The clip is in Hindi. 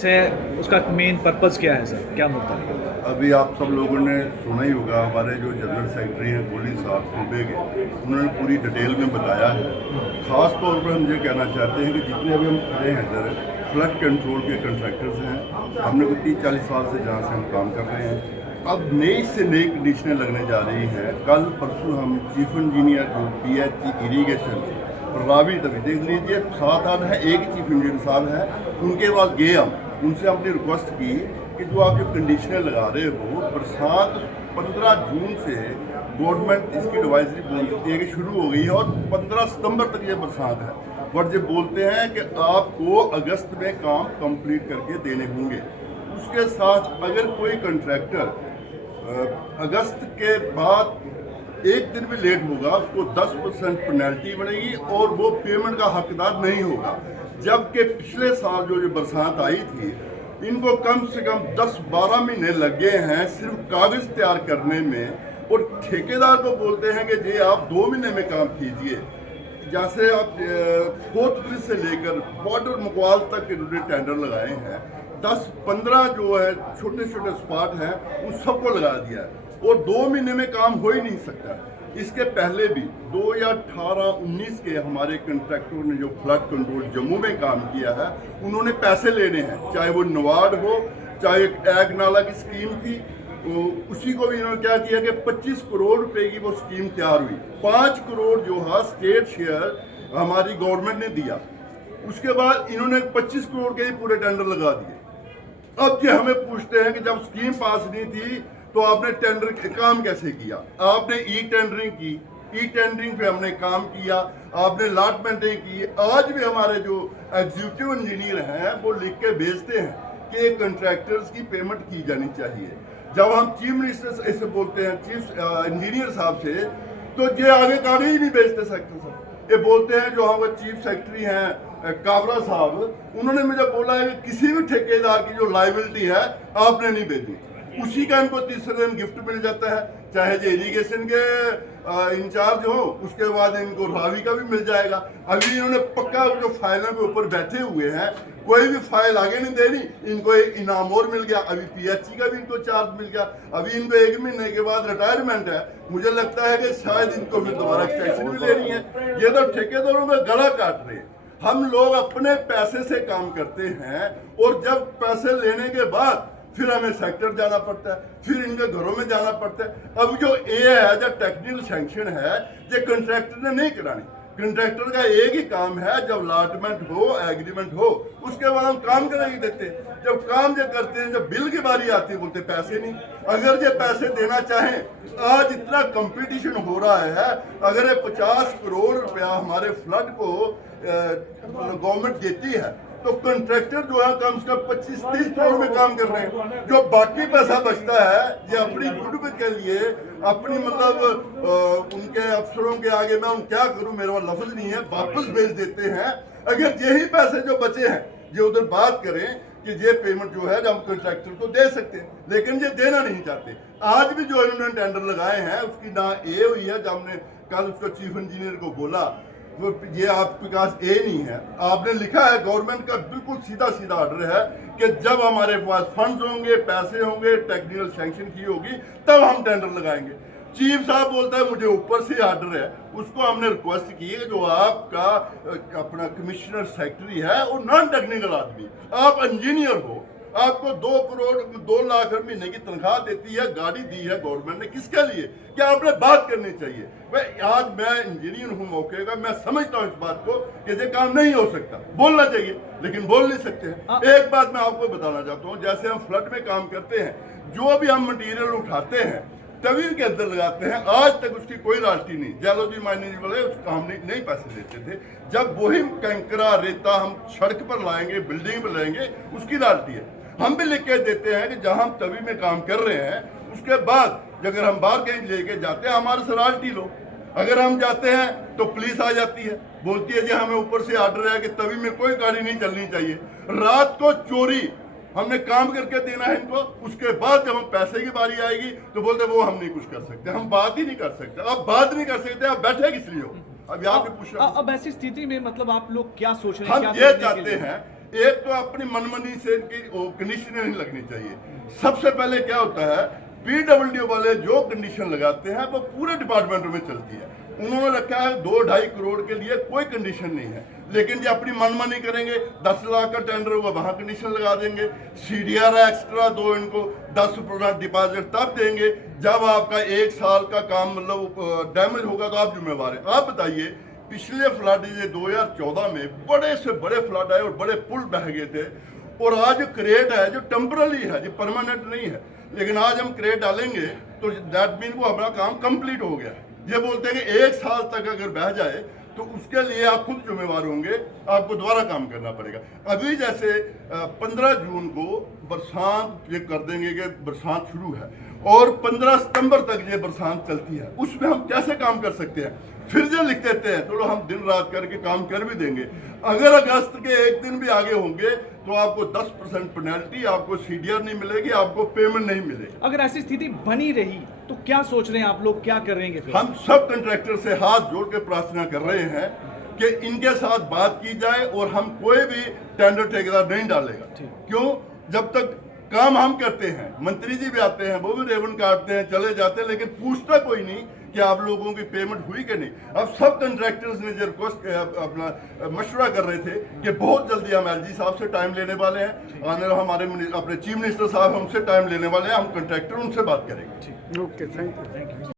से उसका मेन पर्पस क्या है सर, क्या मुद्दा है? अभी आप सब लोगों ने सुना ही होगा, हमारे जो जनरल सेक्रेटरी हैं कोहली साहब सूबे के, उन्होंने पूरी डिटेल में बताया है। ख़ास तौर पर हम ये कहना चाहते हैं कि जितने अभी हम खड़े हैं इधर फ्लड कंट्रोल के कंट्रैक्टर्स हैं, हमने को 30-40 साल से जहाँ से हम काम कर रहे हैं। अब नई से नई कंडीशनें लगने जा रही हैं। कल परसों हम चीफ इंजीनियर जो PH इरीगेशन रावी तभी देख लीजिए, 7-8 है, एक ही चीफ इंजीनियर साहब हैं, उनके पास गए हम, उनसे हमने रिक्वेस्ट की कि जो आप जो कंडीशनर लगा रहे हो, बरसात 15 जून से गवर्नमेंट इसकी एडवाइजरी बोलती है कि शुरू हो गई है और 15 सितंबर तक ये बरसात है, बट ये बोलते हैं कि आपको अगस्त में काम कंप्लीट करके देने होंगे। उसके साथ अगर कोई कंट्रैक्टर अगस्त के बाद एक दिन भी लेट होगा, उसको 10% पेनल्टी बढ़ेगी और वो पेमेंट का हकदार नहीं होगा। जबकि पिछले साल जो बरसात आई थी, इनको कम से कम 10-12 महीने लगे हैं सिर्फ कागज तैयार करने में, और ठेकेदार को बोलते हैं कि जी आप 2 महीने में काम कीजिए। जैसे आप फोर्थ ब्रिज से लेकर बॉर्डर मकवाल तक इन्होंने टेंडर लगाए हैं, 10-15 जो है छोटे छोटे स्पॉट हैं उन सबको लगा दिया है और 2 महीने में काम हो ही नहीं सकता। इसके पहले भी 2018-19 के हमारे कंट्रैक्टरों ने जो फ्लड कंट्रोल जम्मू में काम किया है, उन्होंने पैसे लेने हैं, चाहे वो नवाड हो, चाहे एक एग नाला की स्कीम थी, तो उसी को भी इन्होंने क्या किया कि 25 करोड़ रुपए की वो स्कीम तैयार हुई, 5 करोड़ जो है स्टेट शेयर हमारी गवर्नमेंट ने दिया। उसके बाद इन्होंने 25 करोड़ के ही पूरे टेंडर लगा दिए। अब ये हमें पूछते हैं कि जब स्कीम पास नहीं थी तो आपने टेंडर काम कैसे किया? आपने ई टेंडरिंग की, ई टेंडरिंग पे हमने काम किया, आपने अलॉटमेंटें की। आज भी हमारे जो एग्जीक्यूटिव इंजीनियर हैं वो लिख के भेजते हैं कि कंट्रैक्टर्स की पेमेंट की जानी चाहिए। जब हम चीफ मिनिस्टर ऐसे बोलते हैं चीफ इंजीनियर साहब से, तो ये आगे कागज ही नहीं भेजते सेक्टर साहब। ये बोलते हैं जो हमारे चीफ सेक्रेटरी हैं काबरा साहब, उन्होंने मुझे बोला है कि किसी भी ठेकेदार की जो लाइबिलिटी है आपने नहीं भेजी, उसी का इनको तीसरे दिन गिफ्ट मिल जाता है, चाहे जो इरीगेशन के इंचार्ज हो, उसके बाद इनको रावी का भी मिल जाएगा। अभी इन्होंने पक्का जो फाइलों के ऊपर बैठे हुए हैं, कोई भी फाइल आगे नहीं देनी, इनको एक इनाम और मिल गया। अभी PH का भी इनको चार्ज मिल गया। अभी इनको 1 महीने के बाद रिटायरमेंट है, मुझे लगता है कि शायद इनको फिर दोबारा एक्सटेंशन भी लेनी है। ये तो ठेकेदारों का गला काट रहे हैं। हम लोग अपने पैसे से काम करते हैं और जब पैसे लेने के बाद फिर हमें सेक्टर जाना पड़ता है, फिर इनके घरों में जाना पड़ता है। अब जो है जो टेक्निकल सैंक्शन है, ये कंट्रैक्टर ने नहीं करानी। कंट्रैक्टर का एक ही काम है, जब अलॉटमेंट हो, एग्रीमेंट हो, उसके बाद हम काम कराई देते हैं। जब काम जो करते हैं, जब बिल की बारी आती है, बोलते पैसे नहीं। अगर ये पैसे देना चाहें, आज इतना कंपटीशन हो रहा है, अगर ये 50 करोड़ रुपया हमारे फ्लड को गवर्नमेंट देती है, तो कंट्रैक्टर जो है कम से कम 25-30 करोड़ में काम कर रहे हैं। जो बाकी पैसा बचता है, ये अपनी गुडविल के लिए, अपनी मतलब उनके अफसरों के आगे मैं क्या करूं, मेरे पास लफ्ज नहीं है, वापस भेज देते हैं। अगर यही पैसे जो बचे हैं, ये उधर बात करें कि ये पेमेंट जो है हम कंट्रैक्टर को दे सकते हैं, लेकिन ये देना नहीं चाहते। आज भी जो इन्होंने टेंडर लगाए हैं, उसकी ना ए हुई है। जब हमने कल उसको चीफ इंजीनियर को बोला, वो ये आपके पास ए नहीं है, आपने लिखा है, गवर्नमेंट का बिल्कुल सीधा सीधा ऑर्डर है कि जब हमारे पास फंड्स होंगे, पैसे होंगे, टेक्निकल सैंक्शन की होगी, तब हम टेंडर लगाएंगे। चीफ साहब बोलता है मुझे ऊपर से ऑर्डर है। उसको हमने रिक्वेस्ट की है, जो आपका अपना कमिश्नर सेक्रेटरी है वो नॉन टेक्निकल आदमी, आप इंजीनियर हो, आपको 2 करोड़ 2 लाख महीने की तनख्वाह देती है, गाड़ी दी है गवर्नमेंट ने, किसके लिए? क्या आपने बात करनी चाहिए। आज मैं इंजीनियर हूँ मौके का, मैं समझता हूँ इस बात को कि ये काम नहीं हो सकता, बोलना चाहिए लेकिन बोल नहीं सकते। एक बात मैं आपको बताना चाहता हूँ, जैसे हम फ्लड में काम करते हैं, जो भी हम मटीरियल उठाते हैं तवीर के अंदर लगाते हैं, आज तक उसकी कोई रॉयल्टी नहीं। जैलोजी माइनिंग वाले उसका हम नहीं पैसे देते थे। जब वही कंकरा रेता हम सड़क पर लाएंगे, बिल्डिंग पर लाएंगे, उसकी रॉयल्टी है। हम भी लिख के देते हैं कि जहां हम तवी में काम कर रहे हैं, उसके बाद अगर हम बाहर कहीं लेके जाते हैं, हमारे से रॉयल्टी लो। अगर हम जाते हैं तो पुलिस आ जाती है, बोलती है जी हमें ऊपर से ऑर्डर है कि तवी में कोई गाड़ी नहीं चलनी चाहिए। रात को चोरी हमने काम करके देना है इनको, उसके बाद जब हम पैसे की बारी आएगी तो बोलते वो हम नहीं कुछ कर सकते, हम बात ही नहीं कर सकते। अब बात नहीं कर सकते, आप बैठे किस लिए हो? अब यहाँ पे पूछ रहा हूं। अब ऐसी स्थिति में मतलब आप लोग क्या सोच रहे हैं? हम ये चाहते हैं एक तो अपनी मनमानी से इनकी कंडीशन नहीं लगनी चाहिए। सबसे पहले क्या होता है, पीडब्ल्यूडी वाले जो कंडीशन लगाते हैं वो पूरे डिपार्टमेंटों में चलती है। उन्होंने रखा है 2-2.5 करोड़ के लिए कोई कंडीशन नहीं है, लेकिन जो अपनी मनमानी करेंगे, 10 लाख का टेंडर होगा वहां कंडीशन लगा देंगे। सीडीआर एक्स्ट्रा दो, इनको 10% डिपॉजिट तब देंगे जब आपका 1 साल का काम मतलब डैमेज होगा तो आप जिम्मेवार हैं। आप बताइए, पिछले फ्लड ये 2014 में बड़े से बड़े फ्लड आए और बड़े पुल बह गए थे, और आज जो क्रेट है जो टेम्पररी है, जो परमानेंट नहीं है, लेकिन आज हम क्रेट डालेंगे तो दैट मीन वो अपना काम कंप्लीट हो गया। ये बोलते हैं कि 1 साल तक अगर बह जाए तो उसके लिए आप खुद जिम्मेवार होंगे, आपको दोबारा काम करना पड़ेगा। अभी जैसे 15 जून को बरसात ये कर देंगे कि बरसात शुरू है और 15 सितंबर तक ये बरसात चलती है, उसमें हम कैसे काम कर सकते हैं? फिर जो लिख देते हैं चलो हम दिन रात करके काम कर भी देंगे। अगर अगस्त के 1 दिन भी आगे होंगे तो आपको 10% पेनल्टी, आपको सीडीआर नहीं मिलेगी, आपको पेमेंट नहीं मिलेगी। अगर ऐसी स्थिति बनी रही तो क्या सोच रहे हैं आप लोग, क्या करेंगे फिर? हम सब कंट्रैक्टर से हाथ जोड़ के प्रार्थना कर रहे हैं कि इनके साथ बात की जाए और हम कोई भी टेंडर ठेकेदार नहीं डालेगा। क्यों? जब तक काम हम करते हैं, मंत्री जी भी आते हैं, वो भी रेवन काटते हैं, चले जाते हैं, लेकिन पूछता कोई नहीं कि आप लोगों की पेमेंट हुई कि नहीं। अब सब कंट्रैक्टर्स ने जो रिक्वेस्ट अपना मशवरा कर रहे थे कि बहुत जल्दी हम एलजी साहब से टाइम लेने वाले हैं, आने हमारे अपने चीफ मिनिस्टर साहब हमसे टाइम लेने वाले हैं, हम कंट्रैक्टर उनसे बात करेंगे। Okay, thank you.